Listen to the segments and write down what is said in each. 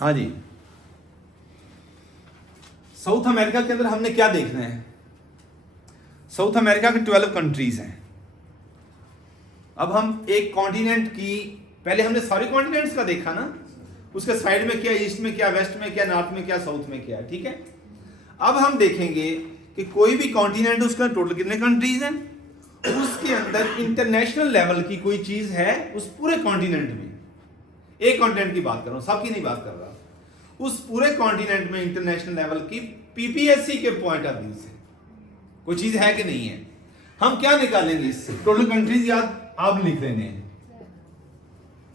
हाँ जी, south America के अंदर हमने क्या देखना है? साउथ अमेरिका के 12 कंट्रीज हैं। अब हम एक कॉन्टिनेंट की, पहले हमने सारे कॉन्टिनेंट्स का देखा ना, उसके साइड में क्या, ईस्ट में क्या, वेस्ट में क्या, नॉर्थ में क्या, साउथ में क्या, ठीक है। अब हम देखेंगे कि कोई भी कॉन्टिनेंट, उसका टोटल कितने कंट्रीज हैं, उसके अंदर इंटरनेशनल लेवल की कोई चीज है उस पूरे कॉन्टिनेंट में। एक कॉन्टिनेंट की बात कर रहा हूं, सबकी नहीं बात कर रहा। उस पूरे कॉन्टिनेंट में इंटरनेशनल लेवल की पीपीएससी के पॉइंट ऑफ व्यू से कोई चीज है कि नहीं है। हम क्या निकालेंगे इससे? टोटल कंट्रीज याद आप लिख लेने हैं,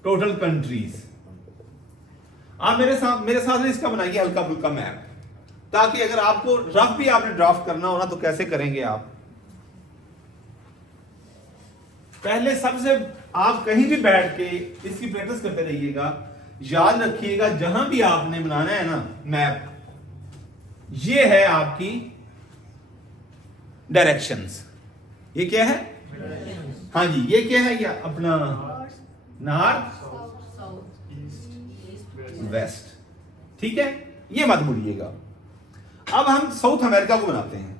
टोटल कंट्रीज। आप मेरे साथ इसका बनाइए हल्का फुल्का मैप, ताकि अगर आपको रफ भी आपने ड्राफ्ट करना हो ना, तो कैसे करेंगे आप? पहले सबसे आप कहीं भी बैठ के इसकी प्रैक्टिस करते रहिएगा। याद रखिएगा, जहां भी आपने बनाना है ना मैप, ये है आपकी डायरेक्शंस। ये क्या है? हाँ जी, ये क्या है? ये अपना नॉर्थ वेस्ट, ठीक है, ये मत भूलिएगा। अब हम साउथ अमेरिका को बनाते हैं।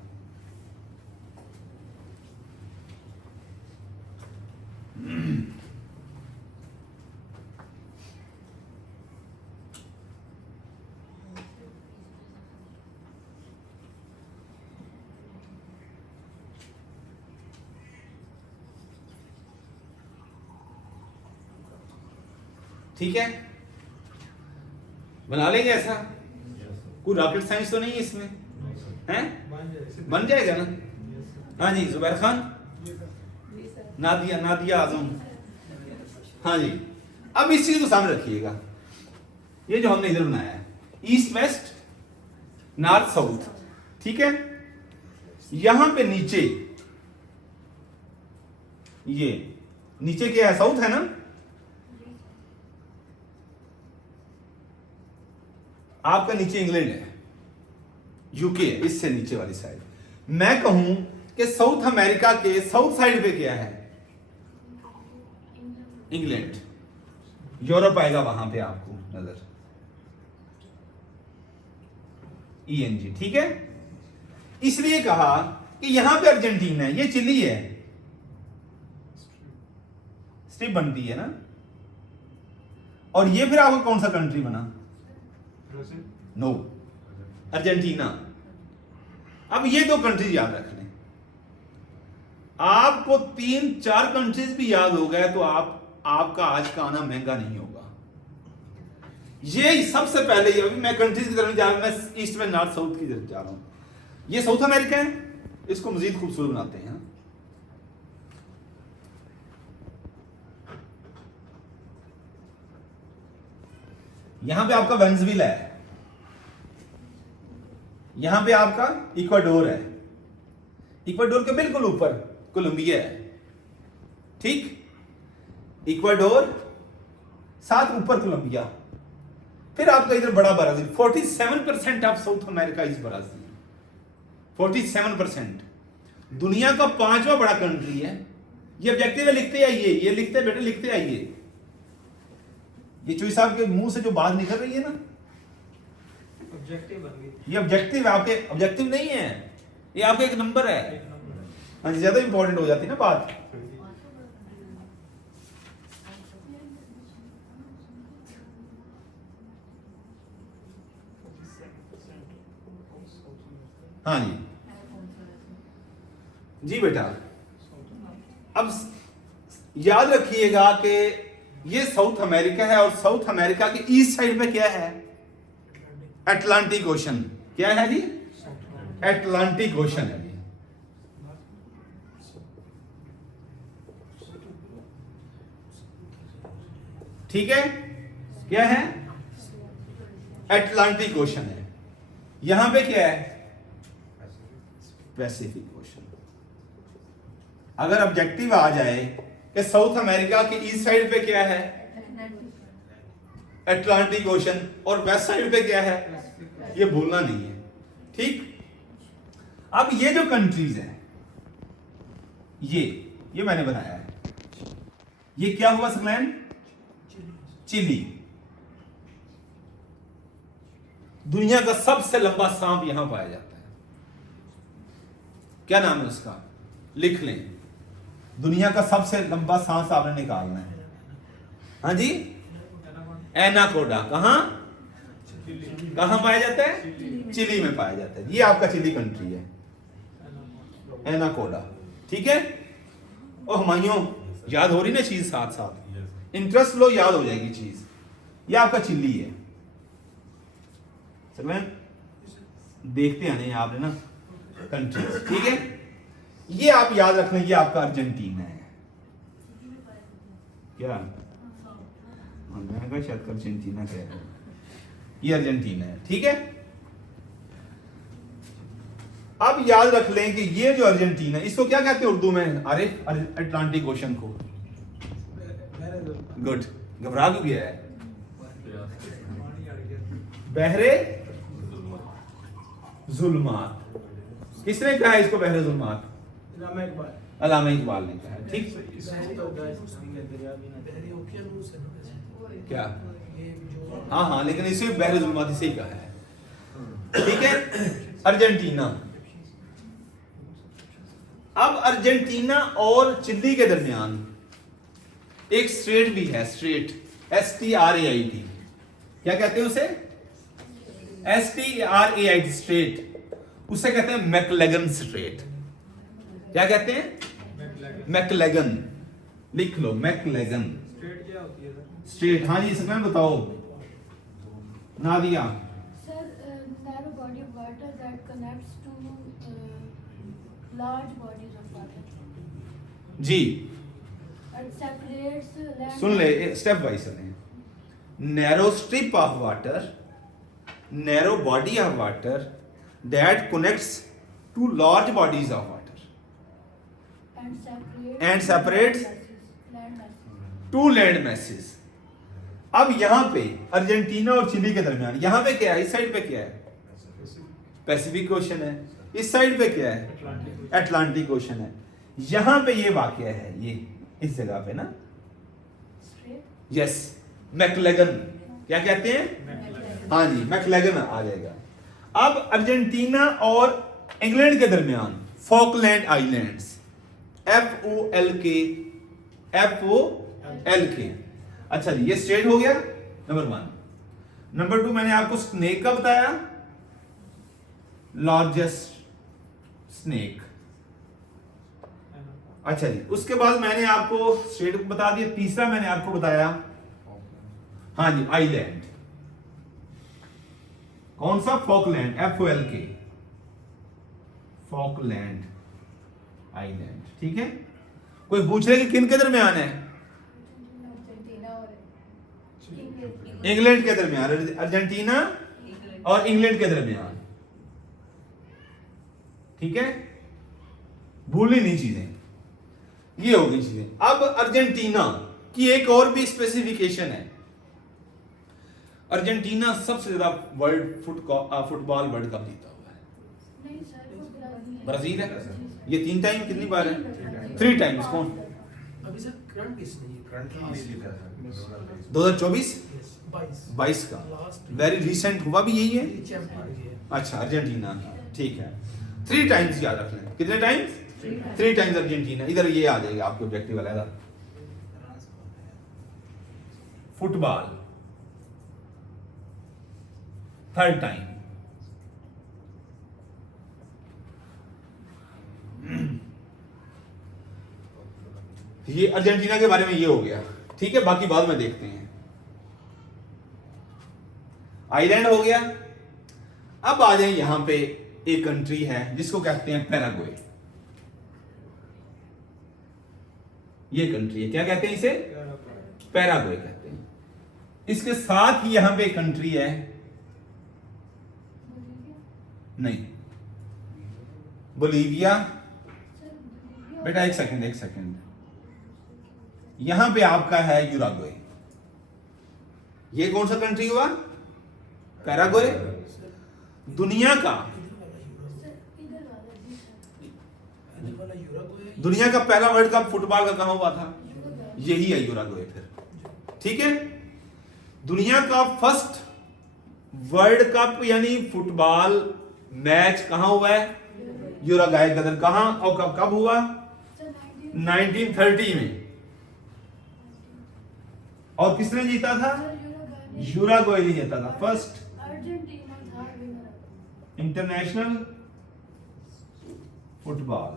ठीक है, बना लेंगे ऐसा? कोई रॉकेट साइंस तो नहीं है इसमें, हैं? बन जाएगा ना? हाँ जी, जुबैर खान, नादिया आजम, हाँ जी। अब इस चीज को सामने रखिएगा, ये जो हमने इधर बनाया है, ईस्ट वेस्ट नॉर्थ साउथ, ठीक है। यहां पे नीचे, ये नीचे क्या है? साउथ है ना? आपका नीचे इंग्लैंड है, यूके है, इससे नीचे वाली साइड। मैं कहूं कि साउथ अमेरिका के साउथ साइड पे क्या है? इंग्लैंड। यूरोप आएगा वहां पे आपको नजर, ईएनजी, ठीक है। इसलिए कहा कि यहां पे अर्जेंटीना है, ये चिली है, स्ट्रिप बनती है ना। और ये फिर आपका कौन सा कंट्री बना? No, Argentina. अब ये दो कंट्रीज याद रख लें। आपको 3-4 कंट्रीज भी याद हो गए तो आपका आज का आना महंगा नहीं होगा। ये सबसे पहले, ये अभी मैं कंट्रीज की तरफ जा रहा हूं, मैं ईस्ट में नॉर्थ साउथ की तरफ जा रहा हूं। ये साउथ अमेरिका है, इसको मजीद खूबसूरत बनाते हैं। यहां पे आपका वेनेजुएला है, यहां पे आपका इक्वाडोर है, इक्वाडोर के बिल्कुल ऊपर कोलंबिया है, ठीक। इक्वाडोर साथ ऊपर कोलंबिया, फिर आपका इधर बड़ा Brazil. 47% of South America is Brazil, 47%। दुनिया का 5वां बड़ा कंट्री है। ये ऑब्जेक्टिव है, लिखते आइए, ये लिखते बेटे, लिखते आइए। ये चोई साहब के मुंह से जो बात निकल रही है ना, ऑब्जेक्टिव बन गई। ये ऑब्जेक्टिव आपके ऑब्जेक्टिव नहीं है, ये आपका एक नंबर है। हाँ, ज्यादा इंपॉर्टेंट हो जाती है ना बात। हाँ जी बेटा। अब याद रखिएगा कि ये साउथ अमेरिका है, और साउथ अमेरिका के ईस्ट साइड में क्या है? Atlantic ocean. क्या है जी? अटलांटिक ओशन है। ठीक है, क्या है? अटलांटिक ओशन है। यहां पे क्या है? Pacific ocean. अगर ऑब्जेक्टिव आ जाए कि साउथ अमेरिका की ईस्ट साइड पे क्या है? अटलांटिक ओशन, और वेस्ट साइड पे क्या है? ये भूलना नहीं है, ठीक। अब ये जो कंट्रीज हैं, ये मैंने बनाया है। ये क्या हुआ सकलैन? चिली। दुनिया का सबसे लंबा सांप यहां पाया जाता है, क्या नाम है उसका, लिख लें। दुनिया का सबसे लंबा सांस आपने निकालना है। हाँ जी, एनाकोडा। कहां कहां पाया जाता है? चिली में पाया जाता है। ये आपका चिली कंट्री है, एनाकोडा। ठीक है, और हमायूं याद हो रही ना चीज, साथ साथ इंटरेस्ट लो, याद हो जाएगी चीज। ये आपका चिली है। समझ, देखते हैं नहीं आपने ना कंट्री। ठीक है, ये आप याद रख लें, ये आपका अर्जेंटीना है। क्या मैं कहा शायद अर्जेंटीना कह रहा हूं, ये अर्जेंटीना है। ठीक है, अब याद रख लें कि ये जो अर्जेंटीना, इसको क्या कहते हैं उर्दू में? अरे अटलांटिक ओशन को। गुड, घबरा क्यों गया है? बहरे जुल्मात। किसने कहा है इसको बहरे जुल्मात? अल्लामा इकबाल ने कहा है। ठीक, क्या? हाँ हाँ, लेकिन इसे बहरे जुल्मात इसे ही कहा है। ठीक है, अर्जेंटीना। अब अर्जेंटीना और चिली के दरमियान एक स्ट्रेट भी है, स्ट्रेट, STRAIT। क्या कहते हैं उसे? STRAIT straight. उसे कहते हैं मैकलेगन स्ट्रेट। क्या कहते हैं? मैकलेगन। लिख लो, मैकलेगन स्ट्रेट। हाँ जी, सकलन बताओ Nadia. narrow body of water that connects to large bodies of water ji, and separates land. सुन ले, स्टेप बाय सुने। Narrow strip of water, narrow body of water that connects to large bodies of water and separates land masses. Two land masses. अब यहां पे Argentina और chilli के दरमियान, यहां पे क्या है? इस साइड पे क्या है? पैसिफिक ओशन है। इस साइड पे क्या है? अटलांटिक ओशन है। यहां पे ये वाकया है, ये इस जगह पे ना, Straight. यस, मैकलेगन। क्या कहते हैं? हाँ जी, मैकलेगन आ जाएगा। अब अर्जेंटीना और इंग्लैंड के दरमियान फॉकलैंड आइलैंड्स, FOLK। अच्छा जी, ये स्ट्रेट हो गया नंबर 1। नंबर 2 मैंने आपको स्नेक का बताया, लार्जेस्ट स्नेक। अच्छा जी, उसके बाद मैंने आपको स्ट्रेट बता दिया। तीसरा मैंने आपको बताया, हाँ जी, आइलैंड। कौन सा? Falkland, FOLK, Falkland island. ठीक है, कोई पूछ रहे कि किन के दरमियान है? Argentina और इंग्लैंड के दरमियान, अर्जेंटीना और इंग्लैंड के दरमियान। ठीक है, भूली नहीं चीजें, ये हो गई चीजें। अब अर्जेंटीना की एक और भी स्पेसिफिकेशन है। अर्जेंटीना सबसे ज्यादा वर्ल्ड फुटबॉल वर्ल्ड कप जीता हुआ है। नहीं सर, वो ब्राजील है। ये 3 टाइम, कितनी बार है? 3 टाइम्स। कौन? अभी सर करंट किस नहीं है? 2024 22 का लास्ट वेरी रिसेंट हुआ भी यही है। चैंपियन है। अच्छा, अर्जेंटीना, ठीक है। 3 टाइम्स याद रख लें। कितने टाइम्स? 3 times Argentina. इधर ये आ जाएगा आपके ऑब्जेक्टिव वाला इधर। Football 3rd time. ये अर्जेंटीना के बारे में ये हो गया। ठीक है, बाकी बाद में देखते हैं। आइलैंड हो गया। अब आ जाए यहां पे एक कंट्री है जिसको कहते हैं पैराग्वे। ये कंट्री है, क्या कहते हैं इसे? पैराग्वे कहते हैं। इसके साथ ही यहां पे एक कंट्री है, नहीं, बोलीविया। बेटा एक सेकंड, यहां पे आपका है यूराग्वे। ये कौन सा कंट्री हुआ? पैराग्वे। दुनिया का दुनिया का पहला वर्ल्ड कप फुटबॉल का कहां हुआ था? यही है यूराग्वे। फिर ठीक है, दुनिया का फर्स्ट वर्ल्ड कप यानी फुटबॉल मैच कहां हुआ है? यूरुग्वे के अंदर। कहां और कब हुआ? Sir, 1930 में। और किसने जीता था? यूरुग्वे ने जीता था। First Argentina third winner. International football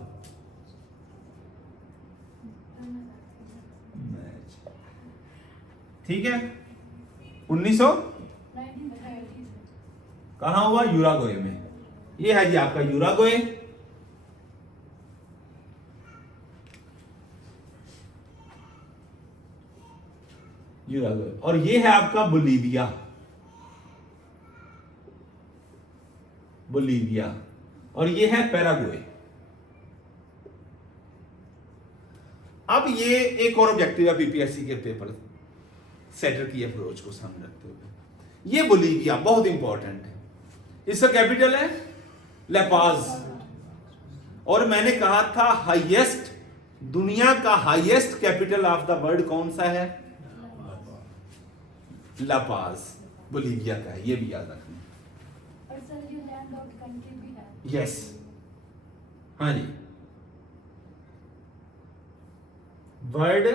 match, ठीक है। 1930. कहां हुआ? यूरुग्वे में। ये है जी आपका यूरुग्वे। यूरुग्वे। और ये है आपका बोलीविया। बोलीविया। और ये है पैराग्वे। अब ये एक और ऑब्जेक्टिव है पीपीएससी के पेपर सेटर की अप्रोच को सामने रखते हुए। ये बोलीविया बहुत इंपॉर्टेंट है। इसका कैपिटल है लापाज। और मैंने कहा था हाईएस्ट, दुनिया का highest capital of the world कौन सा है? लापाज बोलीविया का है। ये भी याद रखना। और सर ये लैंड ऑफ कंट्री भी है. यस, हाँ जी। वर्ल्ड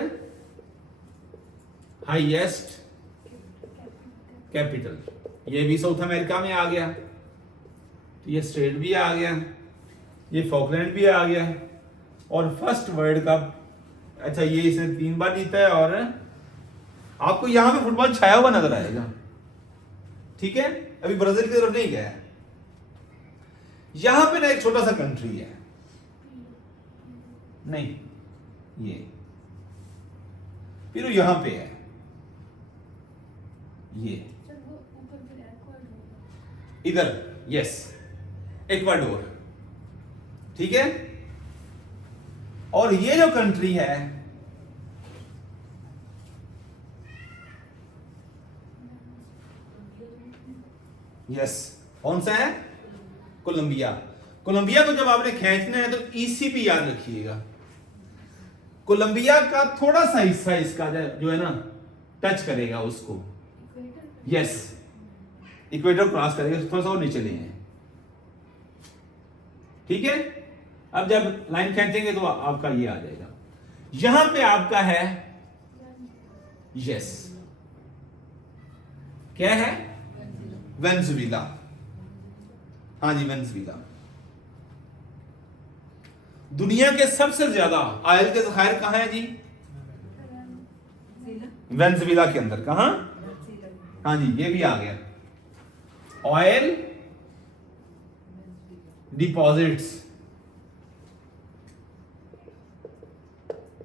हाईएस्ट कैपिटल, ये भी साउथ अमेरिका में आ गया। तो ये स्टेट भी आ गया, ये फॉकलैंड भी आ गया। और फर्स्ट वर्ल्ड कप, अच्छा ये इसने 3 बार जीता है। और आपको यहां पे फुटबॉल छाया हुआ नजर आएगा, ठीक है। अभी ब्राजील की तरफ नहीं गया है। यहां पे ना एक छोटा सा कंट्री है, नहीं ये फिर यहां पे है ये सर वो ऊपर फिर एक्वाड होगा. इधर, यस, इक्वाडोर, ठीक है। और ये जो कंट्री है यस, कौन सा है? कोलंबिया। कोलंबिया को जब आपने खींचना है तो ईसीपी याद रखिएगा। कोलंबिया का थोड़ा सा हिस्सा इसका जो है ना टच करेगा उसको, इक्वेटर. यस, इक्वेटर क्रॉस करेगा, थोड़ा सा और नीचे ले आए, ठीक है। अब जब लाइन खींचेंगे तो आपका ये आ जाएगा। यहां पे आपका है, यस, क्या है? वेनेजुएला। हाँ जी, वेनेजुएला। दुनिया के सबसे ज्यादा ऑयल के जखायर कहां है जी? वेनेजुएला के अंदर। कहां? हाँ जी, ये भी आ गया। ऑयल डिपॉजिट्स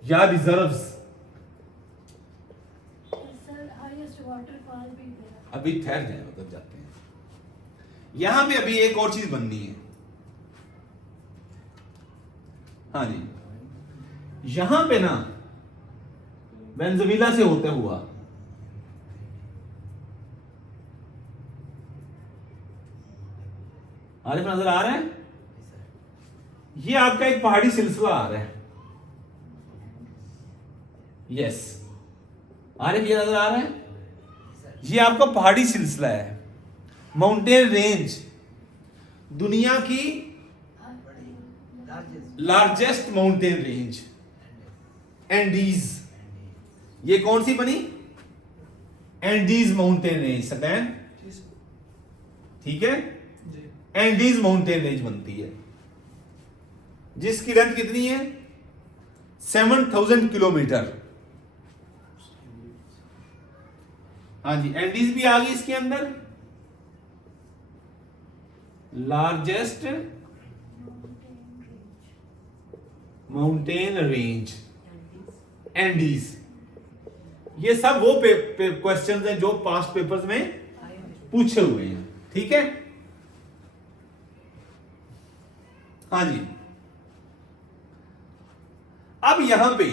या रिजर्व्स। सर हाईएस्ट वाटरफॉल भी है. अभी ठहर जाए, मतलब जाते हैं। यहां पे अभी एक और चीज बननी है। हाँ जी, यहां पे ना वेनेजुएला से होते हुआ आरिफ नजर आ रहा है? ये आपका एक पहाड़ी सिलसिला आ रहा है। यस, आरिफ ये नजर आ रहा है? ये आपका पहाड़ी सिलसिला है, माउंटेन रेंज, दुनिया की लार्जेस्ट माउंटेन रेंज, एंडीज। ये कौन सी बनी? एंडीज माउंटेन रेंज, सदैन, ठीक है। एंडीज माउंटेन रेंज बनती है, जिसकी लेंथ कितनी है? 7000 किलोमीटर। हाँ जी, एंडीज भी आ गई इसके अंदर। Largest mountain range, Andes. ये सब वो क्वेश्चंस हैं जो पास्ट पेपर्स में पूछे हुए हैं, ठीक है। हाँ जी, अब यहां पे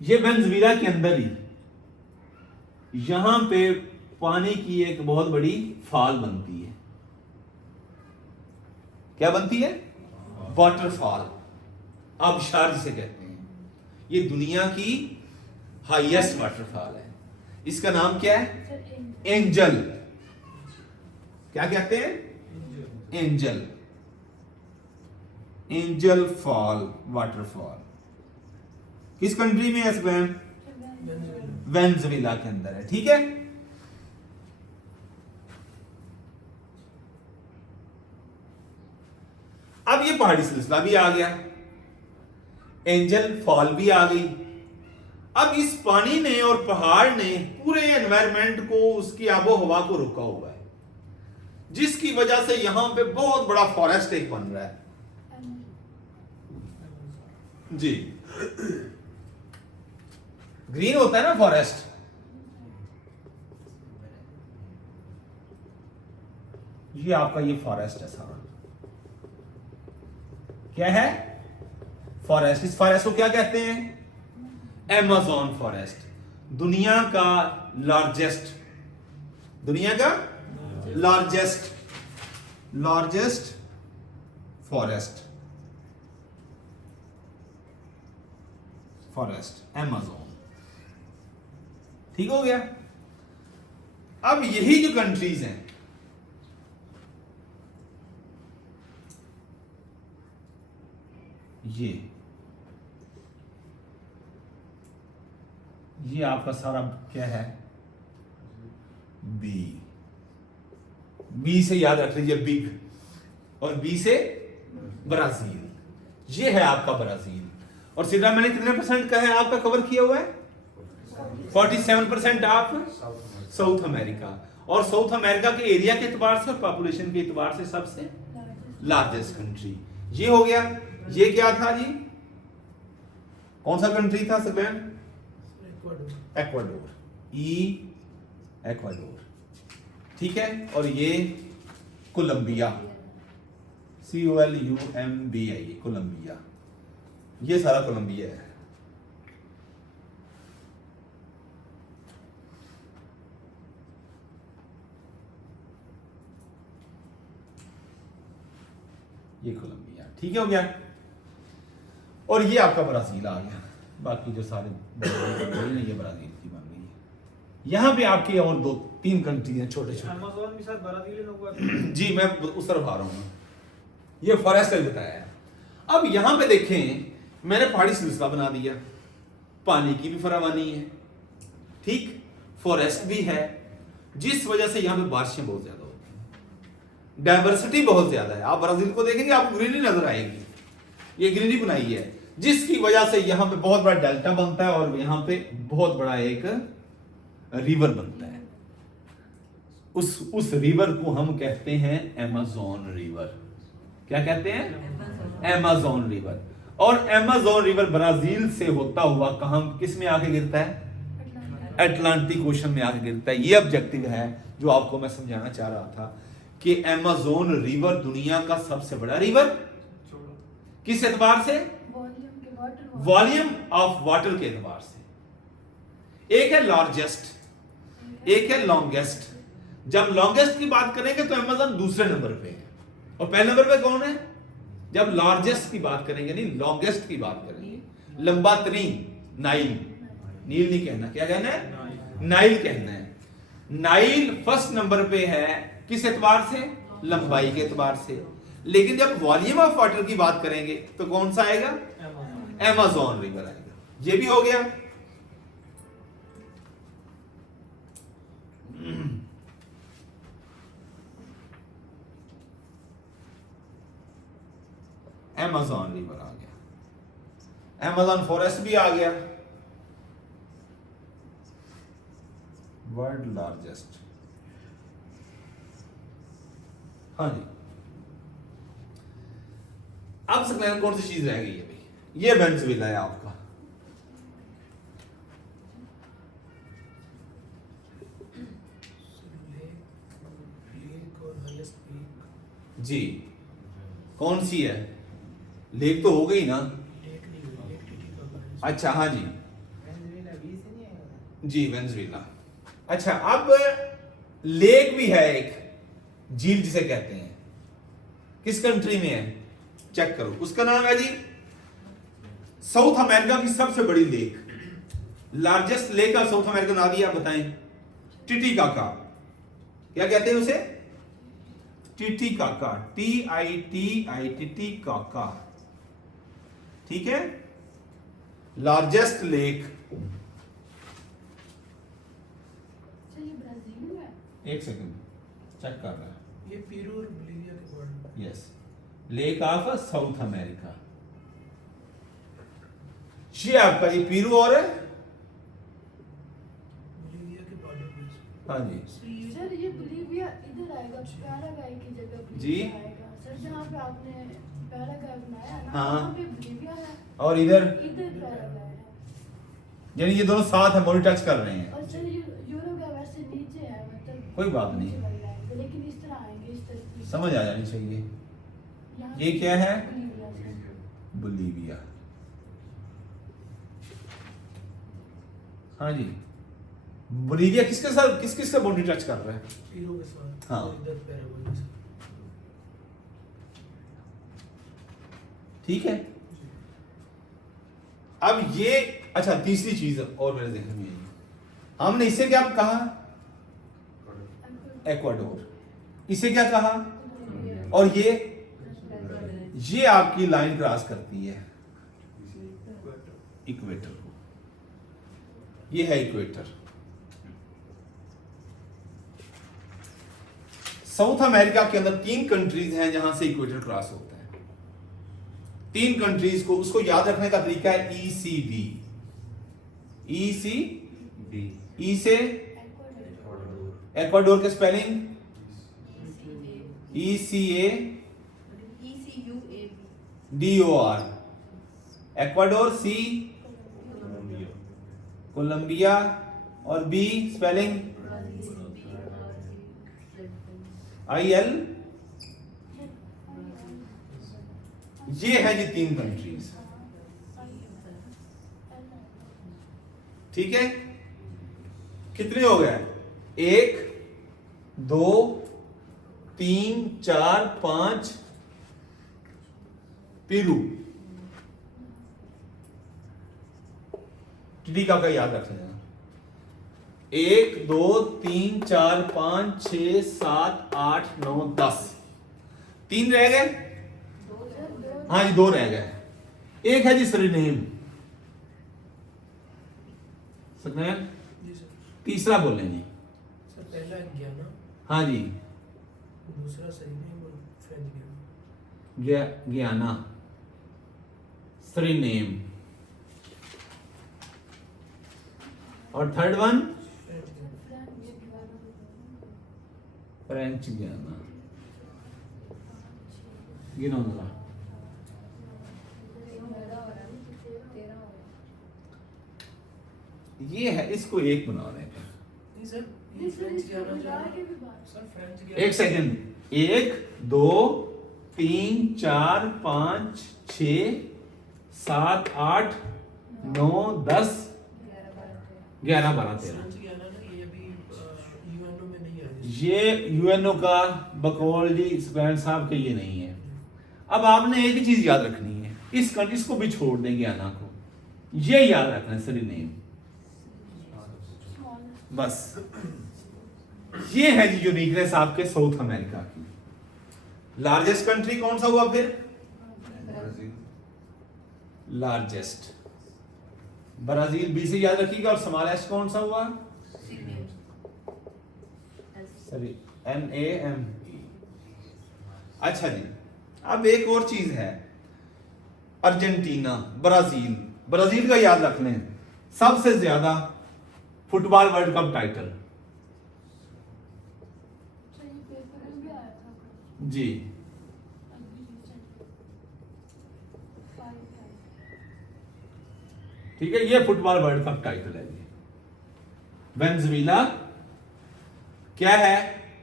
ये वेनेजुएला के अंदर ही यहां पे पानी की एक बहुत बड़ी फॉल बनती है। क्या बनती है? वाटरफॉल, आबशार जिसे कहते हैं। ये दुनिया की हाईएस्ट वाटरफॉल है। इसका नाम क्या है? Sir, angel. क्या कहते हैं? एंजल। एंजल फॉल वाटरफॉल किस कंट्री में है? वेनेजुएला के अंदर है। ठीक है, अब ये पहाड़ी सिलसिला भी आ गया, एंजल फॉल भी आ गई। अब इस पानी ने और पहाड़ ने पूरे एनवायरनमेंट को, उसकी आबो हवा को रुका हुआ है, जिसकी वजह से यहां पे बहुत बड़ा फॉरेस्ट एक बन रहा है। जी, ग्रीन होता है ना फॉरेस्ट, ये आपका ये फॉरेस्ट है सारा। क्या है? फॉरेस्ट। इस फॉरेस्ट को क्या कहते हैं? Amazon forest. दुनिया का लार्जेस्ट फॉरेस्ट अमेज़न। ठीक हो गया। अब यही जो कंट्रीज हैं, ये आपका सारा क्या है? बी से याद रख लीजिए बिग, और बी से ब्राजील। ये है आपका ब्राजील। और सीधा मैंने कितने परसेंट का है आपका कवर किया हुआ है? 47% आप साउथ अमेरिका। और साउथ अमेरिका के एरिया के एतबार से और पॉपुलेशन के एतबार से सबसे लार्जेस्ट कंट्री ये हो गया। ये क्या था जी? कौन सा कंट्री था सकलैन? एक्वाडोर। एक्वाडोर। ठीक है, और ये कोलंबिया, COLUMBIA, कोलंबिया। ये सारा कोलंबिया है। ये कोलंबिया। ठीक है, हो गया। और ये आपका ब्राजील आ गया। बाकी जो सारे ये ब्राजील की बन गई है। यहां पे आपके और 2-3 कंट्री हैं छोटे छोटे। अमेज़न भी शायद ब्राजील होगा। जी, मैं उस तरफ आ रहा हूं। ये फॉरेस्ट का बताया है। अब यहां पे देखें, मैंने पहाड़ी सिलसिला बना दिया, पानी की भी फरावानी है, ठीक, फॉरेस्ट भी है, जिस वजह से यहां पे बारिशें बहुत ज्यादा होती हैं, डाइवर्सिटी बहुत ज्यादा है। आप ब्राजील को देखेंगे आपको ग्रीनरी नजर आएगी, ये ग्रीनरी बनाई है, जिसकी वजह से यहां पे बहुत बड़ा डेल्टा बनता है और यहां पे बहुत बड़ा एक रिवर बनता है। उस रिवर को हम कहते हैं अमेज़न रिवर। क्या कहते हैं? Amazon river. और अमेज़न रिवर ब्राजील से होता हुआ कहां, किस में आके गिरता है? अटलांटिक ओशन में आके गिरता है। ये ऑब्जेक्टिव है जो आपको मैं समझाना चाह रहा था कि अमेज़न रिवर दुनिया का सबसे बड़ा रिवर, किस एतबार से? वॉल्यूम ऑफ वाटर के एतबार से। एक है लार्जेस्ट, एक है लॉन्गेस्ट। जब लॉन्गेस्ट की बात करेंगे तो अमेज़न दूसरे नंबर पे है, और पहले नंबर पे कौन है? जब लार्जेस्ट की बात करेंगे, नहीं लॉन्गेस्ट की बात करेंगे, लंबा तरीन नाइल, नील नहीं कहना, क्या कहना है? नाइल कहना है। नाइल फर्स्ट नंबर पे है, किस एतबार से? लंबाई के एतबार से। लेकिन जब वॉल्यूम ऑफ वाटर की बात करेंगे तो कौन सा आएगा? अमेज़न रिवर आएगा। ये भी हो गया। अमेज़न रिवर आ गया, अमेज़न फॉरेस्ट भी आ गया, वर्ल्ड लार्जेस्ट। हाँ जी, अब सकते कौन सी चीज रह गई है भाई? ये वेनेजुएला है आपका। जी, कौन सी है? लेक तो हो गई ना? अच्छा, हाँ जी जी, वेनेजुएला। अच्छा, अब लेक भी है एक, झील जिसे कहते हैं, किस कंट्री में है? चेक करो, उसका नाम है जी साउथ अमेरिका की सबसे बड़ी lake. Largest lake of South America ना दिया, बताएं। टिटिकाका। क्या कहते हैं उसे? Titicaca, TITI, Titicaca. ठीक है, लार्जेस्ट लेक। सर ये ब्राजील में है? एक सेकंड चेक कर रहा है। ये पेरू और बोलिविया के border. Yes, lake of South America. ये आपका ये पेरू और बोलिविया के बॉर्डर पे। हाँ जी सर ये बोलिविया इधर आएगा, पैराग्वाय की जगह जी। बोलिविया आएगा। सर जहाँ पे आपने पैराग्वाय बनाया है ना, हाँ। वहाँ पे बोलिविया है, और इधर इधर पैराग्वाय है। यानी ये दोनों साथ है, बॉडी टच कर रहे हैं। और सर यूरुग्वाय वैसे नीचे है, मतलब कोई बात नहीं। नीचे वाला है, लेकिन इस तरह आएंगे, इस तरह की। समझ आ जानी चाहिए। यहाँ ये क्या है? Bolivia sir. बोलिविया। हाँ जी, बोलिविया किसके साथ किस किस का बॉडी टच कर रहा है? पेरू के साथ। हाँ। और इधर पैराग्वाय के साथ। ठीक है। अब ये अच्छा, तीसरी चीज और मेरे ध्यान में आई, हमने इसे क्या कहा? एक्वाडोर। इसे क्या कहा? और ये आपकी लाइन क्रॉस करती है इक्वेटर को। ये है इक्वेटर। साउथ अमेरिका के अंदर 3 कंट्रीज हैं जहां से इक्वेटर क्रॉस होता है। 3 कंट्रीज को, उसको याद रखने का तरीका है ECD। ई से एक्वाडोर के spelling ECADOR। Ecuador, C Colombia, और B स्पेलिंग IL। ये है जी 3 कंट्रीज। ठीक है, कितने हो गए? 1 2 3 4 5 पेरू। टिटिकाका याद रख लेना। 1 2 3 4 5 6 7 8 9 10। 3 रह गए। हाँ जी, 2 रह गए। एक है जी सरीनेम। सकनैन, जी सर। तीसरा बोलें जी। सर पहला गियाना, हाँ जी, दूसरा सरीनेम और फ्रेंच गियाना। गियाना, सरीनेम, और थर्ड वन फ्रेंच गियाना। फ्रेंच गियाना। गिनो जरा। ये है, इसको एक बना रहे हैं। नहीं सर, ये फ्रेंच गियाना जो है आगे भी ना, बात। सर फ्रेंच गियाना। एक सेकंड। 1 2 3 4 5 6 7 8 9 10 11 12 13। फ्रेंच गियाना ना, ये अभी यूएनओ में नहीं है। ये यूएनओ का बकौल जी स्पैन साहब के ये नहीं है। अब आपने एक ही चीज याद रखनी है, इस कंट्रीज को भी छोड़ देंगे आना को, ये याद रखना है सरीनेम बस। ये है जी यूनिकनेस आपके साउथ अमेरिका की। लार्जेस्ट कंट्री कौन सा हुआ फिर? लार्जेस्ट ब्राजील, बी से याद रखिएगा। और स्मॉलेस्ट कौन सा हुआ? Sorry, NAM। अच्छा जी, अब एक और चीज है, अर्जेंटीना, ब्राजील। ब्राजील का याद रख लें, सबसे ज्यादा football world cup title. Sir ये पेपर में भी आया था जी, अभी recent 5 times। ठीक है, ये फुटबॉल वर्ल्ड कप टाइटल है जी। वेनेजुएला क्या है?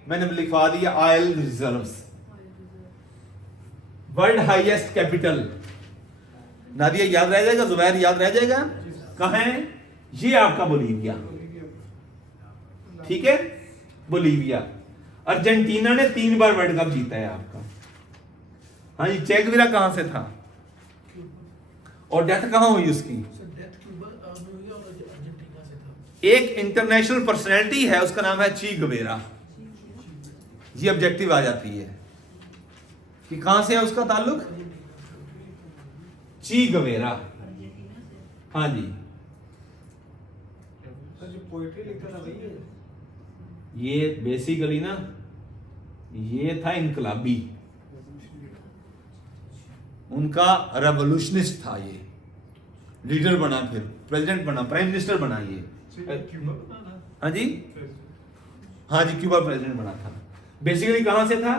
मैंने लिखवा दिया, oil reserves. World highest capital, Nadia याद रह जाएगा, जुबैर याद रह जाएगा, कहां है? ये आपका बोलीविया। ठीक है, बोलीविया। अर्जेंटीना ने 3 बार वर्ल्ड कप जीता है आपका। हाँ जी, चे गुवेरा कहां से था और डेथ कहां हुई उसकी? सर डेथ क्यूबा में हुई और अर्जेंटीना एक इंटरनेशनल पर्सनैलिटी है, उसका नाम है ची गवेरा। ये ऑब्जेक्टिव आ जाती है कि कहां से है उसका ताल्लुक, ची गवेरा। हाँ जी, सर जो पोएट्री लिखता था वही है। ये बेसिकली ना ये था इनकलाबी, उनका रेवोल्यूशनिस्ट था, ये लीडर बना, फिर प्रेसिडेंट बना, प्राइम मिनिस्टर बना ये। क्यूबा का था। हाँ जी, हाँ जी, क्यूबा प्रेसिडेंट बना था। बेसिकली कहां से था,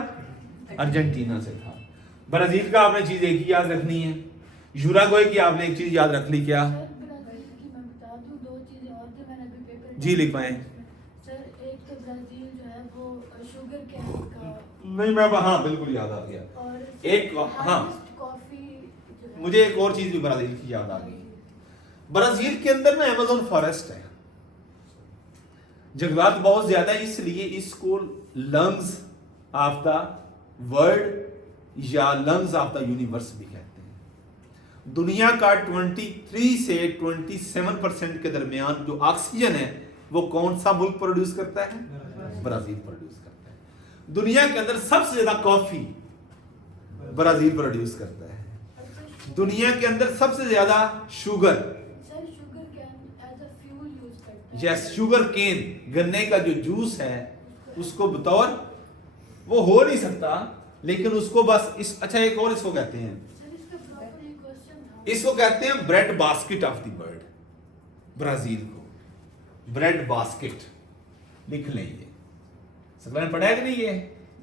अर्जेंटीना से था। ब्राजील का आपने चीज एक ही याद रखनी है, यूराग्वे की आपने एक चीज याद रख ली, क्या? सर ब्राजील की मैं बता दूं, दो चीजें और जो मैंने अभी पेपर जी, लिख पाएं। सर एक तो ब्राजील जो है वो शुगर केन का, नहीं, मैं हाँ बिल्कुल याद आ गया। और एक हाँ, कॉफी जो है, मुझे एक और चीज भी ब्राजील की याद आ गई। ब्राजील के अंदर ना अमेज़न फॉरेस्ट है, जंगलात बहुत ज्यादा है, इसलिए इसको लंग्स ऑफ द वर्ल्ड या लंग्स ऑफ द यूनिवर्स भी कहते हैं। दुनिया का 23 से 27% के दरमियान जो ऑक्सीजन है वो कौन सा मुल्क प्रोड्यूस करता है? ब्राजील प्रोड्यूस करता है। दुनिया के अंदर सबसे ज्यादा कॉफी ब्राजील प्रोड्यूस करता है। दुनिया के अंदर सबसे ज्यादा sugar, sir sugarcane as a fuel use करते हैं। यस, शुगर केन, गन्ने का जो जूस है उसको बतौर, वो हो नहीं सकता लेकिन उसको बस इस, अच्छा एक और इसको कहते हैं, सर इसका प्रॉपर ये क्वेश्चन था। इसको कहते हैं bread basket of the world. Brazil को ब्रेड बास्केट लिख लें, ये सबने पढ़ा है कि नहीं? ये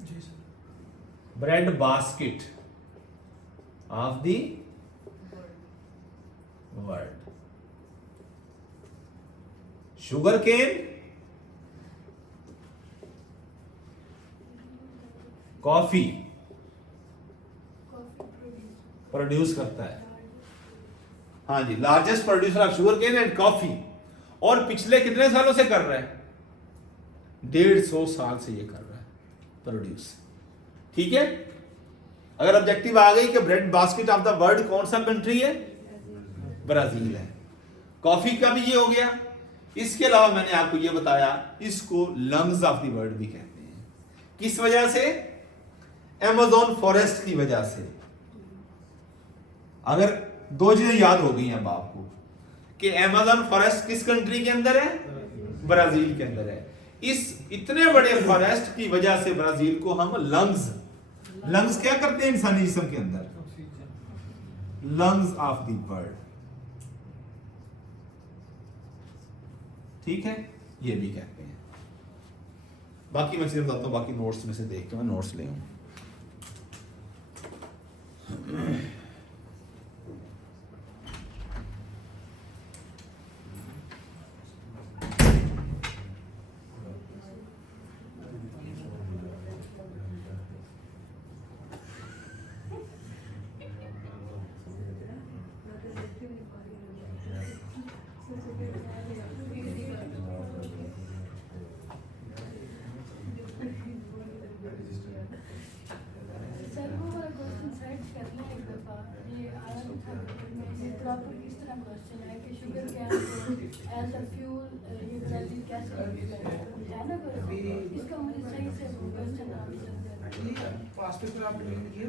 जी sir. Bread basket of the world. Sugar cane, coffee coffee produce करता है। हाँ जी, largest producer of sugar cane and coffee, और पिछले कितने सालों से कर रहा है? 150 साल से ये कर रहा है प्रोड्यूस। ठीक है, अगर ऑब्जेक्टिव आ गई कि bread basket of the world कौन सा कंट्री है? ब्राजील है। कॉफी का भी ये हो गया। इसके अलावा मैंने आपको ये बताया, इसको लंग्स ऑफ द वर्ल्ड भी कहते हैं। किस वजह से? अमेज़न फॉरेस्ट की वजह से। अगर दो चीजें याद हो गई हैं अब आपको कि अमेज़न फॉरेस्ट किस कंट्री के अंदर है? ब्राजील के अंदर है। इस इतने बड़े फॉरेस्ट की वजह से ब्राजील को हम लंग्स क्या करते हैं इंसानी जिस्म के अंदर? Lungs of the world. ठीक है, ये भी कहते हैं। बाकी मैं चीजें बताता हूँ, बाकी नोट्स में से देख के मैं नोट्स ले आऊं। सर वो वाला क्वेश्चन सर्च करना एक दफा, ये आया था में, ये प्रॉपर किस तरह क्वेश्चन है कि sugarcane as a fuel ये ब्राजील कैसे यूज करता है ना क्वेश्चन? इसका मुझे सही से क्वेश्चन आंसर देना। पास पेपर आपने लिख दिया?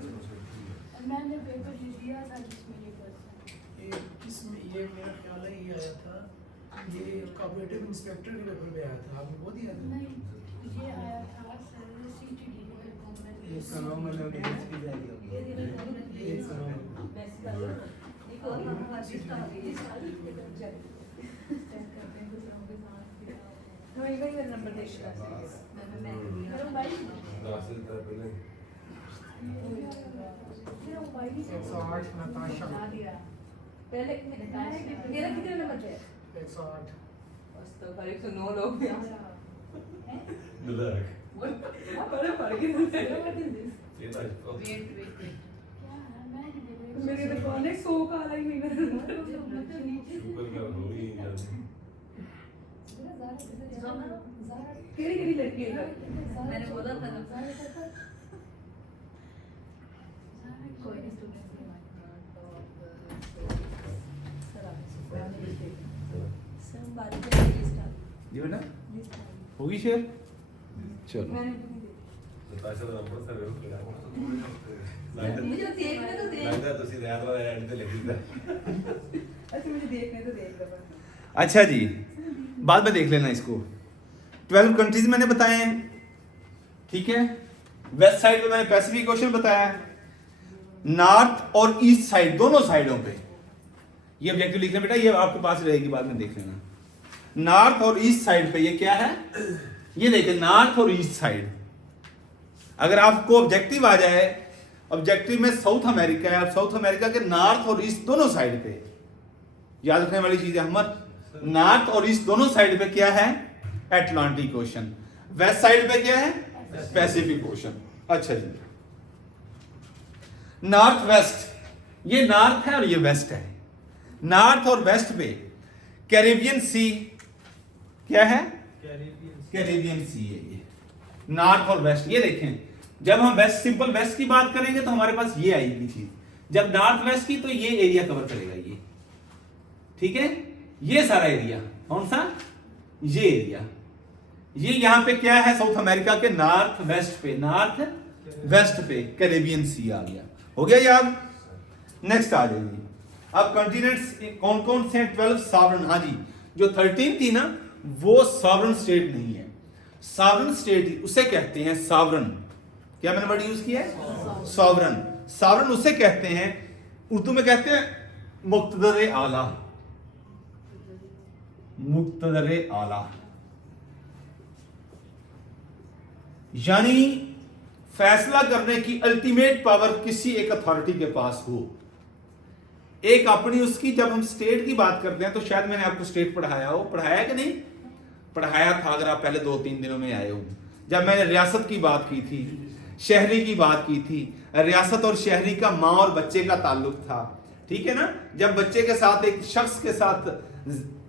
मैंने पेपर दिया था जिसमें ये क्वेश्चन, ये किसमें, ये मेरा ख्याल है ये आया था, ये कोऑपरेटिव इंस्पेक्टर के पेपर में आया था, आपने वो दिया था? नहीं ये आया था सर सीटीडी ये सलाम अलैकुम की जाएगी। ये सलाम नंबर देखा भाई 108 नताशा पहले तेरा कितने नंबर पे है? 108 बस तो करीब 109 लोग हैं। Good बड़े फर्क है। मेरे तो कॉलेज 100 का अलग नहीं मेरा नंबर। केड़ी लड़की है? मैंने बोला था ना। कोई नहीं सर बात करेंगे स्टार्ट ये बेटा होगी शेयर, चलो मैंने मुझे देखने तो देख, अच्छा मुझे देखने तो देख लो। अच्छा जी, बाद में देख लेना इसको। 12 कंट्रीज मैंने बताए हैं, ठीक है। वेस्ट साइड पे मैंने पैसिफिक ओशन बताया है, नॉर्थ और ईस्ट साइड दोनों साइडों पे ये ऑब्जेक्टिव लिखना बेटा, ये आपके पास रहेगी, बाद में देख लेना। नॉर्थ और ईस्ट साइड पे ये क्या है, ये देखिए नॉर्थ और ईस्ट साइड। अगर आपको ऑब्जेक्टिव आ जाए, ऑब्जेक्टिव में साउथ अमेरिका है और साउथ अमेरिका के नॉर्थ और ईस्ट दोनों साइड पे, याद रखने वाली चीज है अहमद, नॉर्थ और ईस्ट दोनों साइड पे क्या है, अटलांटिक ओशन। वेस्ट साइड पे क्या है, पैसिफिक ओशन। अच्छा जी, नॉर्थ वेस्ट, ये नॉर्थ है और ये वेस्ट है। नॉर्थ और वेस्ट पे कैरेबियन सी क्या है, कैरेबियन सी है ये, नॉर्थ और वेस्ट। ये देखें, जब हम वेस्ट, सिंपल वेस्ट की बात करेंगे तो हमारे पास ये आएगी चीज, जब नॉर्थ वेस्ट की तो ये एरिया कवर करेगा ये, ठीक है। ये सारा एरिया कौन सा, ये एरिया, ये यहां पे क्या है, साउथ अमेरिका के नॉर्थ वेस्ट पे, नॉर्थ वेस्ट पे कैरेबियन सी आ गया, हो गया याद। नेक्स्ट आ जाएगी, अब कॉन्टिनेंट्स कौन कौन से हैं, 12 सॉवरेन। हाँ जी, जो 13 थी ना वो सॉवरेन स्टेट नहीं है, सॉवरेन स्टेट उसे कहते हैं सॉवरेन, क्या मैंने वर्ड यूज किया है, सॉवरेन। सॉवरेन उसे कहते हैं, उर्दू में कहते हैं मुक्तदर आला, मुक्तदर आला, यानी फैसला करने की अल्टीमेट पावर किसी एक अथॉरिटी के पास हो, एक अपनी उसकी। जब हम स्टेट की बात करते हैं तो शायद मैंने आपको स्टेट पढ़ाया हो, पढ़ाया कि नहीं पढ़ाया था, अगर आप पहले 2-3 दिनों में आए हो। जब मैंने रियासत की बात की थी, शहरी की बात की थी, रियासत और शहरी का माँ और बच्चे का ताल्लुक था, ठीक है ना। जब बच्चे के साथ, एक शख्स के साथ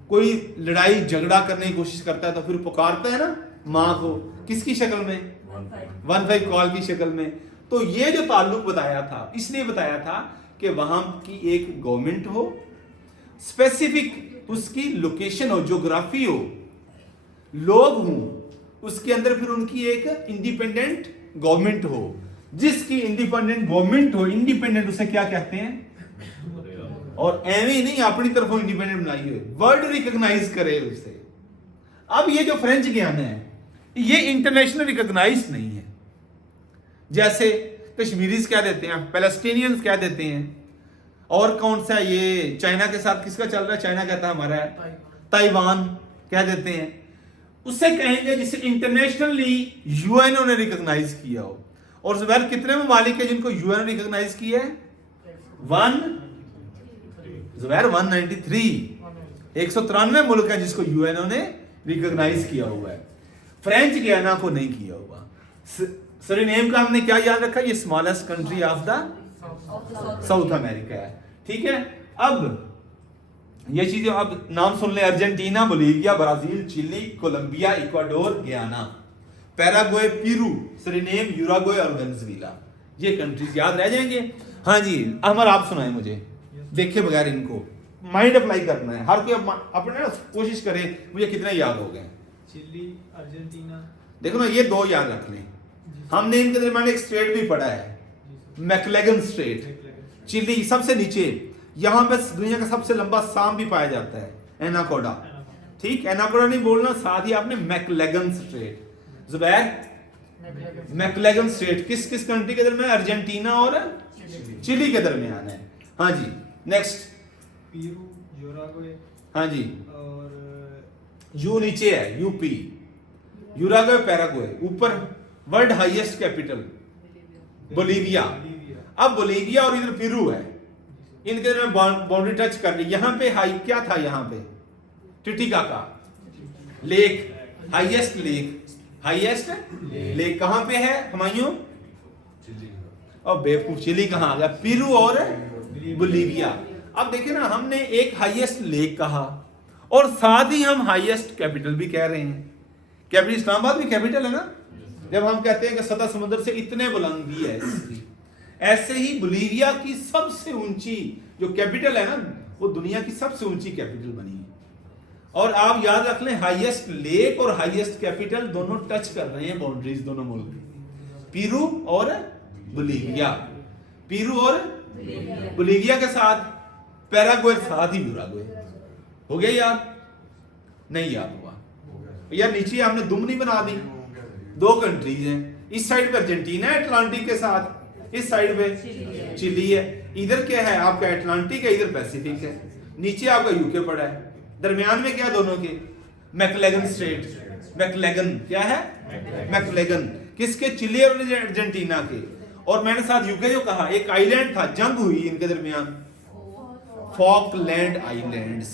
कोई लड़ाई झगड़ा करने की कोशिश करता है तो फिर पुकारता है ना माँ को, किसकी शक्ल में, 1-5 कॉल की शक्ल में। तो ये जो ताल्लुक बताया था, इसलिए बताया था कि वहां की एक गवर्नमेंट हो, स्पेसिफिक उसकी लोकेशन हो, ज्योग्राफी हो, लोग हों, उसके अंदर फिर उनकी एक इंडिपेंडेंट गवर्नमेंट हो। जिसकी इंडिपेंडेंट गवर्नमेंट हो, इंडिपेंडेंट उसे क्या कहते हैं, और एवं नहीं अपनी तरफों इंडिपेंडेंट बनाई हो, वर्ल्ड रिकॉग्नाइज करे उसे। अब ये जो फ्रेंच ज्ञान है ये इंटरनेशनल रिकॉग्नाइज नहीं है, जैसे कश्मीरीज क्या देते हैं, पैलेस्टीनियंस क्या देते हैं, और कौन सा ये चाइना के साथ किसका चल रहा है, चाइना कहता है हमारा है ताइवान क्या देते हैं, उससे कहेंगे जिसे इंटरनेशनली यूएनओ ने रिकॉग्नाइज किया हो। और जुबैर कितने ममालिक है जिनको यूएनओ रिकॉग्नाइज किया है, 193, 193 मुल्क है जिसको यूएनओ ने रिकॉग्नाइज किया हुआ है, फ्रेंच गियाना को नहीं किया हुआ। सरीनेम का हमने क्या याद रखा, ये smallest country of the south America है, ठीक है। अब ये चीजें, अब नाम सुन ले, Argentina, Bolivia, Brazil, Chile, Colombia, Ecuador, Guyana, Paraguay, Peru, Suriname, Uruguay और वेनेजुएला, ये कंट्रीज याद रह जाएंगे। हाँ जी अमर, आप सुनाए मुझे, देखे बगैर इनको माइंड अप्लाई करना है, हर कोई अपने कोशिश करे मुझे कितने याद हो गए। चिली, अर्जेंटीना, देखो ना ये 2 याद रख लें। हमने इनके दरमियान एक स्टेट भी पढ़ा है, मैकलेगन स्टेट, चिली सबसे नीचे, यहां पे दुनिया का सबसे लंबा सांप भी पाया जाता है, एनाकोडा, ठीक, एनाकोडा नहीं बोलना, साथ ही आपने मैकलेगन स्टेट। जुबैर मैकलेगन स्टेट किस किस कंट्री के दरमियान, अर्जेंटीना और चिली के दरमियान है। हाँ जी नेक्स्ट, पेरू, यूरुग्वे, हाँ जी, और यू नीचे है, यूपी, यूरुग्वे, पैराग्वे ऊपर। World highest capital Bolivia. अब बोलीविया और इधर पेरू है, इनके में बाउंड्री टच कर ली। यहां पे हाई क्या था, यहां पे Titicaca lake, highest lake, highest lake कहां पे है हुमायूं, और बेवकूफ चिली कहां आ गया, पेरू और बोलीविया। अब देखिए ना, हमने एक हाईएस्ट लेक कहा और साथ ही हम हाईएस्ट कैपिटल भी कह रहे हैं। कैपिटल इस्लामाबाद भी कैपिटल है ना, जब हम कहते हैं कि सतह समुद्र से इतने बुलंदी है इसकी। ऐसे ही बोलीविया की सबसे ऊंची जो कैपिटल है ना, वो दुनिया की सबसे ऊंची कैपिटल बनी है। और आप याद रख लें हाईएस्ट लेक और हाईएस्ट कैपिटल दोनों टच कर रहे हैं बाउंड्रीज दोनों मुल्क, पेरू और बोलिविया। पेरू और बोलिविया के साथ पैराग्वे साथ ही यूराग्वे। हो गया याद? नहीं याद हुआ यार? नीचे हमने दुमनी बना दी, दो कंट्रीज हैं, इस साइड पे अर्जेंटीना है अटलांटिक के साथ, इस साइड पे चिली है। इधर क्या है आपका अटलांटिक है, इधर पैसिफिक है, नीचे आपका यूके पड़ा है, दरमियान में क्या दोनों के मैकलेगन स्टेट। मैकलेगन क्या है? मैकलेगन किसके? चिली और अर्जेंटीना के। और मैंने साथ यूके जो कहा, एक आइलैंड था, जंग हुई इनके दरमियान, फॉकलैंड आइलैंड्स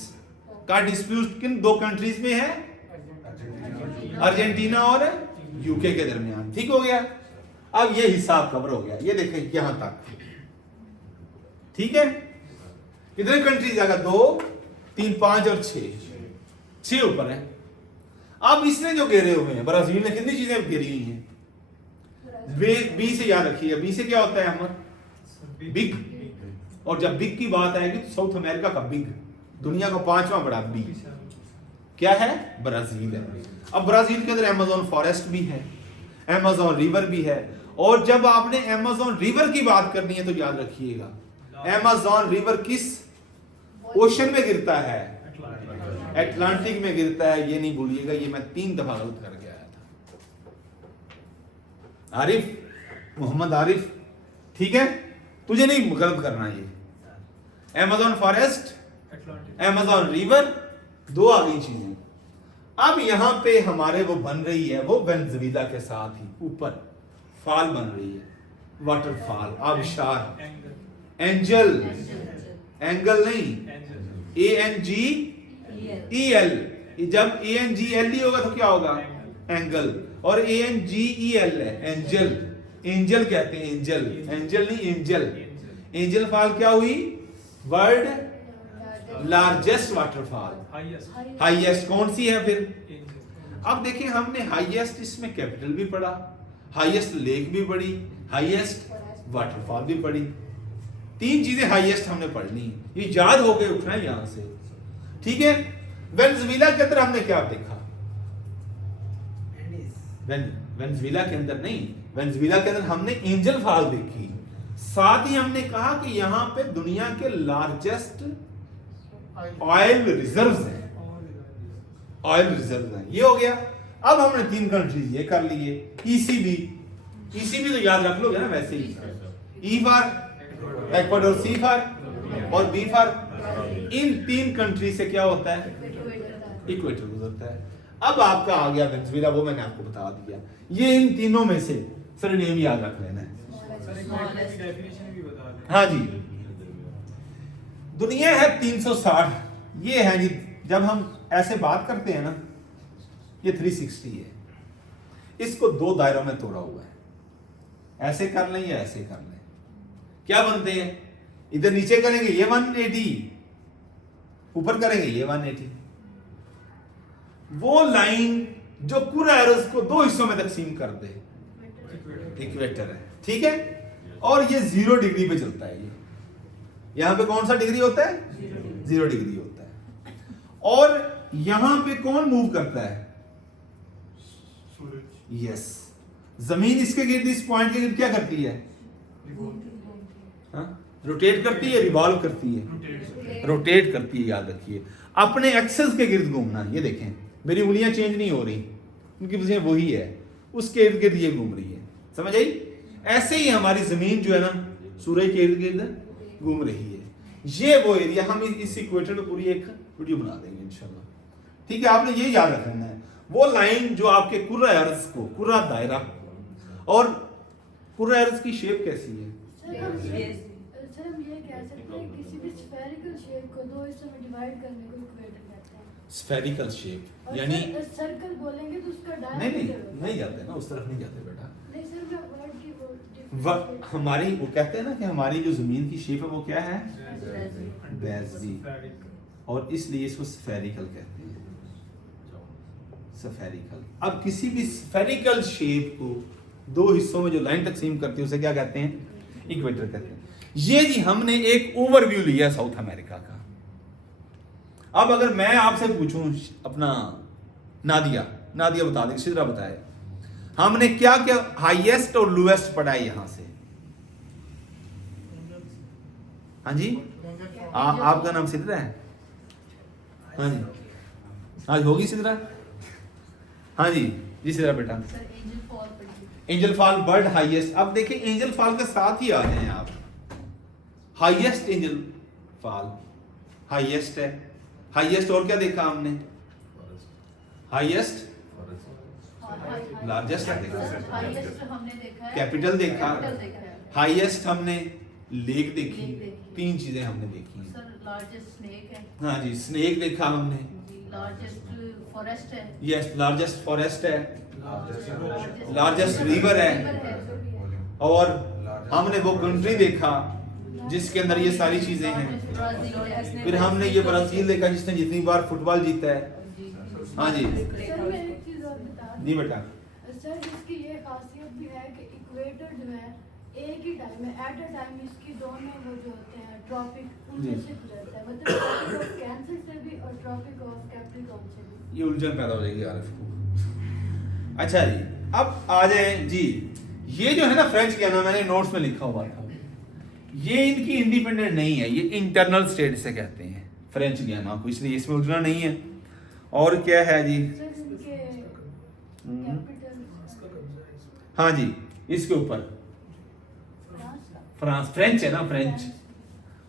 का डिस्प्यूट किन दो कंट्रीज में है? अर्जेंटीना और यूके के दरमियान। ठीक हो गया? अब ये हिसाब कवर हो गया, ये देखें यहां तक। ठीक है? कितने कंट्रीज आएगा? 2 3 5 और 6 ऊपर है। अब इसने जो घेरे हुए हैं, ब्राजील ने कितनी चीजें घेरी हुई हैं? बी से याद रखिए, बी से क्या होता है अमर? बिग। और जब बिग की बात आएगी तो साउथ अमेरिका का बिग, दुनिया का 5वां बड़ा बी क्या है? ब्राजील है। अब ब्राजील के अंदर अमेज़न फॉरेस्ट भी है, अमेज़न रिवर भी है। और जब आपने अमेज़न रिवर की बात करनी है तो याद रखिएगा, अमेज़न रिवर किस ओशन में गिरता है? अटलांटिक में गिरता है। ये नहीं भूलिएगा, ये मैं 3 दफा गलत करके आया था। आरिफ, मोहम्मद आरिफ, ठीक है? तुझे नहीं गलत करना। ये अमेज़न फॉरेस्ट, अमेज़न रिवर, 2 आ गई चीजें। अब यहां पे हमारे वो बन रही है, वो वेनेजुएला के साथ ही ऊपर फॉल बन रही है, वाटरफॉल, आबशार, एंजल, एंगल नहीं, ANGEL। जब ANGLE होगा तो क्या होगा? एंगल। और ANGEL है एंजल, एंजल कहते हैं, एंजल, एंजल नहीं एंजल। एंजल फॉल क्या हुई? वर्ल्ड लार्जेस्ट वाटरफॉल, हाईएस्ट कौन सी है फिर? अब देखिए, हमने हाईएस्ट इसमें कैपिटल भी पढ़ा, हाईएस्ट लेक भी पढ़ी, हाईएस्ट वाटरफॉल भी पढ़ी। 3 चीजें हाईएस्ट हमने पढ़नी, ये याद हो गए, उठना है यहां से। ठीक है? वेनेजुएला के अंदर हमने क्या देखा? वेनेजुएला के अंदर नहीं, वेनेजुएला के अंदर हमने एंजल फॉल देखी। साथ ही हमने कहा कि यहां पे दुनिया के लार्जेस्ट ऑयल रिजर्व्स हैं, ऑयल रिजर्व्स हैं। ये हो गया। अब हमने 3 कंट्रीज ये कर लिए। ECB तो याद रख लोगे ना वैसे ही, E for Ecuador, C for और B फॉर। इन 3 कंट्री से क्या होता है? इक्वेटर गुजरता है। अब आपका आ गया वेनेजुएला, वो मैंने आपको बता दिया। ये इन तीनों में से सर नेम याद रख लेना है। हाँ जी, दुनिया है 360। ये है जी, जब हम ऐसे बात करते हैं ना, ये 360 है। इसको 2 दायरों में तोड़ा हुआ है, ऐसे कर लें या ऐसे कर लें। क्या बनते हैं? इधर नीचे करेंगे ये 180, ऊपर करेंगे ये 180। वो लाइन जो पूरा एरोस को 2 हिस्सों में तकसीम कर दे, इक्वेटर है। ठीक है? और ये 0 डिग्री पे चलता है। ये यहां पे कौन सा डिग्री होता है? 0 डिग्री होता है। और यहां पे कौन मूव करता है? यस, जमीन इसके गिर्द, इस पॉइंट के गिर्द क्या करती है? रोटेट करती है, रिवॉल्व करती है, रोटेट करती है। याद रखिए, अपने एक्सेस के गिर्द घूमना। ये देखें, मेरी उंगलियां चेंज नहीं हो रही, उनकी पोजीशन वही है, उसके इर्द गिर्द ये घूम रही है। समझ आई? ऐसे ही हमारी जमीन जो है ना, सूरज के इर्द गिर्द घूम रही है। ये वो एरिया, हम इस इक्वेटर पे पूरी एक वीडियो बना देंगे इंशाल्लाह। ठीक है? आपने ये याद रखना है, वो लाइन जो आपके कुर्रा अर्ज को, कुर्रा दायरा, और कुर्रा अर्ज की शेप कैसी है? सर हम ये कह सकते हैं, किसी भी स्फेरिकल शेप को 2 हिस्सों में डिवाइड करने को इक्वेटर कहते हैं। स्फेरिकल शेप, और यानी सर्कल बोलेंगे तो उसका नहीं जाते ना, उस तरफ नहीं जाते बेटा। नहीं सर, मैं वर्ड की वो हमारी वो कहते हैं ना कि हमारी जो जमीन की शेप है वो क्या है? बेजी। और इसलिए इसको स्फेरिकल कहते हैं, स्फेरिकल। अब किसी भी स्फेरिकल शेप को 2 हिस्सों में जो लाइन तकसीम करती है उसे क्या कहते हैं? इक्वेटर कहते हैं। ये जी हमने एक ओवरव्यू लिया साउथ अमेरिका का। अब अगर मैं आपसे पूछूं अपना नादिया बता दे, सिद्रा बताए हमने क्या क्या हाईएस्ट और लोएस्ट पढ़ा है यहां से? हाँ जी, आपका नाम सिद्रा है? हाँ जी, आज होगी सिद्रा? हाँ जी जी सिद्रा बेटा। सर एंजल फॉल पढ़ी। Angel fall bird highest. अब देखिए एंजल फॉल के साथ ही आ जाए आप, हाईएस्ट एंजल फॉल हाईएस्ट है। हाईएस्ट और क्या देखा हमने? हाईएस्ट लार्जेस्ट हाईएस्ट हमने देखा है, कैपिटल देखा, कैपिटल देखा है। हाईएस्ट हमने लेक देखी, लेक देखी। 3 चीजें हमने देखी हैं। सर लार्जेस्ट स्नेक है हाँ जी, स्नेक देखा हमने। जी, लार्जेस्ट फॉरेस्ट है, यस, लार्जेस्ट फॉरेस्ट है, लार्जेस्ट लार्जेस्ट रिवर है, है। और हमने वो कंट्री देखा जिसके अंदर ये सारी चीजें हैं। ब्राजील है। फिर हमने ये ब्राजील देखा जिसने जितनी बार फुटबॉल जीता है। जी, हाँ जी। सर मैं एक चीज और बता जी बेटा। सर इसकी ये खासियत भी है कि इक्वेटर जो है एक ही टाइम में एट अ टाइम इसकी दोनों वो जो होते हैं ट्रॉपिक उनमें जी। शिफ्ट रहता है, मतलब ट्रॉपिक ऑफ कैंसर से भी और ट्रॉपिक ऑफ कैप्रिकॉर्न से भी। ये उलझन पैदा हो जाएगी आरिफ को। अच्छा जी, अब आ जाए जी, ये जो है ना फ्रेंच गियाना, मैंने नोट्स में लिखा हुआ था, ये इनकी इंडिपेंडेंट नहीं है, ये इंटरनल स्टेट से कहते हैं फ्रेंच गियाना को, इसलिए इसमें उलझना नहीं है। और क्या है जी? सर इनके कैपिटल इसका कब्जा है इस पे। हाँ जी, इसके ऊपर फ्रांस का। फ्रांस, फ्रेंच है ना, फ्रेंच।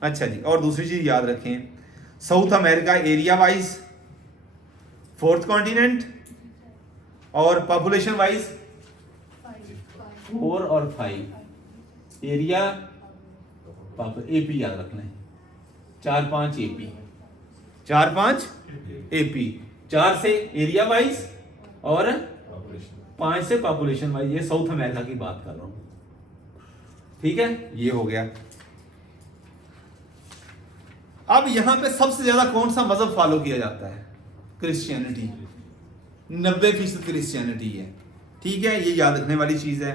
अच्छा जी, और दूसरी चीज याद रखें, south America area wise 4th continent, और पॉपुलेशन वाइज 4 और 5 एरिया, एपी याद रखना है, 4-5 एपी, 4-5 एपी, 4 से एरिया वाइज और 5 से पॉपुलेशन वाइज। ये साउथ अमेरिका की बात कर रहा हूं, ठीक है, ये हो गया। अब यहां पे सबसे ज्यादा कौन सा मजहब फॉलो किया जाता है? क्रिश्चियनिटी, 90% क्रिश्चियनिटी है, ठीक है, ये याद रखने वाली चीज है।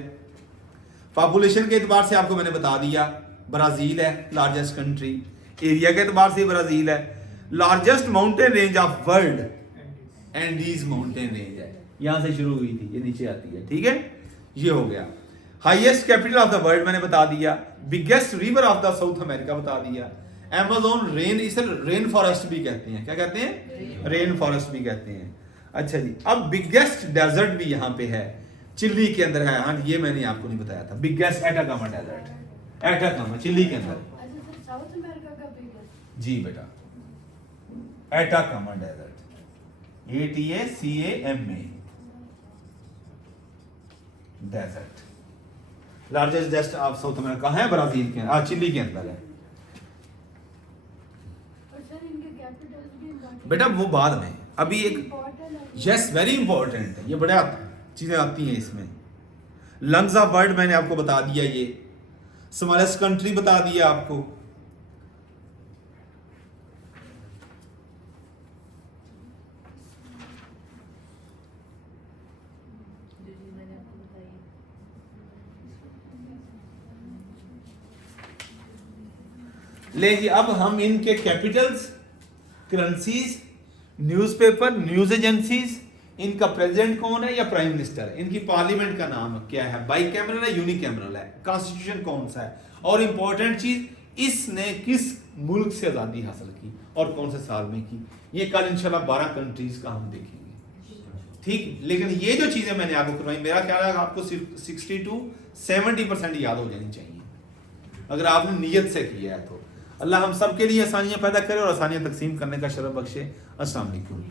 पॉपुलेशन के एतबार से आपको मैंने बता दिया, ब्राजील है लार्जेस्ट कंट्री, एरिया के एतबार से ब्राजील है, largest mountain range of world Andes mountain range है, यहां से शुरू हुई थी, ये नीचे आती है, ठीक है, ये हो गया। Highest capital of the world मैंने बता दिया, biggest river of the south America बता दिया, अमेज़न रेन, इसे रेन फॉरेस्ट भी कहते हैं, क्या कहते हैं? रेन फॉरेस्ट भी कहते हैं। अच्छा जी, अब बिगेस्ट डेजर्ट भी यहाँ पे है, चिली के अंदर है। हाँ, ये मैंने आपको नहीं बताया था, biggest Atacama desert, Atacama Chile के अंदर। अच्छा सर साउथ अमेरिका का बिगेस्ट। जी बेटा, Atacama desert, ATACAMA desert, largest desert of South America है ब्राजील के, चिली के अंदर है। और सर इनके कैपिटल्स भी important बेटा वो बाद में, अभी एक important है। यस वेरी इंपॉर्टेंट है, ये बड़ा चीजें आती हैं इसमें। लंग्स ऑफ वर्ल्ड मैंने आपको बता दिया, ये स्मॉलेस्ट कंट्री बता दिया आपको, जी जी मैंने आपको बताई। ले जी, अब हम इनके Capitals, currencies, newspaper, news agencies, इनका प्रेसिडेंट कौन है या प्राइम मिनिस्टर है, इनकी पार्लियामेंट का नाम क्या है, बाइकैमरल है, यूनिकैमरल है, कॉन्स्टिट्यूशन कौन सा है, और इंपॉर्टेंट चीज, इसने किस मुल्क से आजादी हासिल की और कौन से साल में की। ये कल इंशाल्लाह 12 कंट्रीज का हम देखेंगे, ठीक। लेकिन ये जो चीजें मैंने आपको करवाई, मेरा ख्याल है आपको सिर्फ 60 to 70% याद हो जानी चाहिए, अगर आपने नीयत से किया है तो। अल्लाह हम सब के लिए आसानियां पैदा करे और आसानियां तकसीम करने का शरफ बख्शे। अस्सलाम वालेकुम।